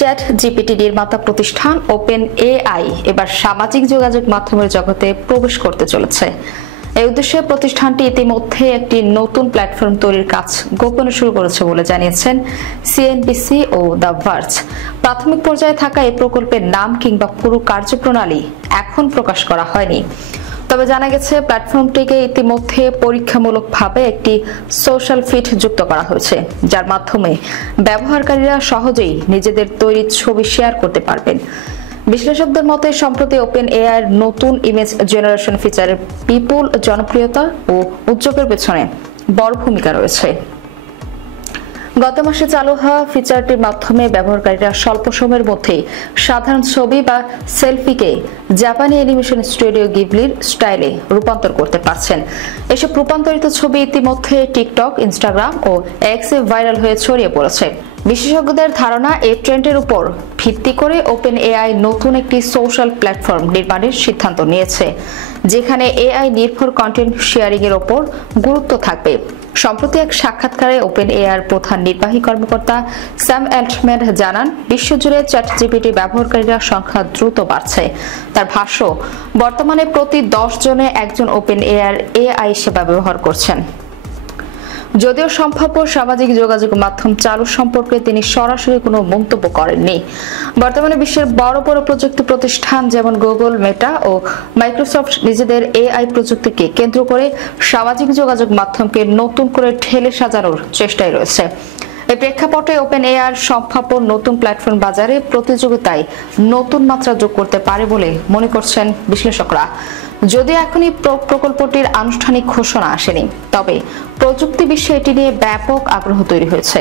Chat GPT নির্মাতা প্রতিষ্ঠান open AI এবার সামাজিক যোগাযোগ মাধ্যমের জগতে প্রবেশ করতে চলেছে। এই উদ্দেশ্যে প্রতিষ্ঠানটি ইতিমধ্যে একটি নতুন প্ল্যাটফর্ম তৈরির কাজ গোপনে শুরু করেছে বলে জানিয়েছেন সিএনবিসি ও দ্য ভার্জ। প্রাথমিক পর্যায়ে থাকা এই প্রকল্পের নাম কিংবা পুরো কার্যপ্রণালী এখন প্রকাশ করা হয়নি। তবে জানা গেছে প্ল্যাটফর্মটিকে ইতিমধ্যে পরীক্ষামূলকভাবে একটি সোশ্যাল ফিড যুক্ত করা হয়েছে, যার মাধ্যমে ব্যবহারকারীরা সহজেই নিজেদের তৈরি ছবি শেয়ার করতে পারবেন। বিশ্লেষকদের মতে সম্প্রতি ওপেন এআই এর নতুন ইমেজ জেনারেশন ফিচারের বিপুল জনপ্রিয়তা ও উদ্যোগের পেছনে বড় ভূমিকা রয়েছে। গত মাসে চালু হওয়া ফিচারটির মাধ্যমে ব্যবহারকারীরা স্বল্প সময়ের মধ্যে সাধারণ ছবি বা সেলফিকে জাপানি অ্যানিমেশন স্টুডিও গিবলির স্টাইলে রূপান্তর করতে পারছেন। এসব রূপান্তরিত ছবি ইতিমধ্যে টিকটক, ইনস্টাগ্রাম ও এক্সে ভাইরাল হয়ে ছড়িয়ে পড়েছে। বিশেষজ্ঞদের ধারণা, এই ট্রেন্ডের উপর ভিত্তি করে ওপেন এআই নতুন একটি সোশ্যাল প্ল্যাটফর্ম নির্মাণের সিদ্ধান্ত নিয়েছে, যেখানে এআই নির্ভর কন্টেন্ট শেয়ারিং এর উপর গুরুত্ব থাকবে। সম্প্রতি এক সাক্ষাৎকারে ওপেন এআইয়ের প্রধান নির্বাহী কর্মকর্তা স্যাম অ্যাল্টম্যান জানান, বিশ্বজুড়ে চ্যাট জিপিটি ব্যবহারকারীরা সংখ্যা দ্রুত বাড়ছে। তার ভাষ্য, বর্তমানে প্রতি 10 জনে একজন ওপেন এআইয়ের এআই সেবা ব্যবহার করছেন। যদিও সম্ভাব্য সামাজিক যোগাযোগ মাধ্যম চালু সম্পর্কে তিনি সরাসরি কোনো মন্তব্য করেননি। বর্তমানে বিশ্বের বড় বড় প্রযুক্তি প্রতিষ্ঠান যেমন গুগল, মেটা ও মাইক্রোসফট নিজেদের এআই প্রযুক্তিকে কেন্দ্র করে সামাজিক যোগাযোগ মাধ্যমকে নতুন করে ঢেলে সাজানোর চেষ্টায় রয়েছে। এই প্রেক্ষাপটে ওপেন এআইয়ের সম্ভাব্য নতুন প্ল্যাটফর্ম বাজারে প্রতিযোগিতায় নতুন মাত্রা যোগ করতে পারে বলে মনে করছেন বিশ্লেষকরা। যদিও এখনই প্রকল্পটির আনুষ্ঠানিক ঘোষণা আসেনি, তবে প্রযুক্তি বিশ্বে এটি নিয়ে ব্যাপক আগ্রহ তৈরি হয়েছে।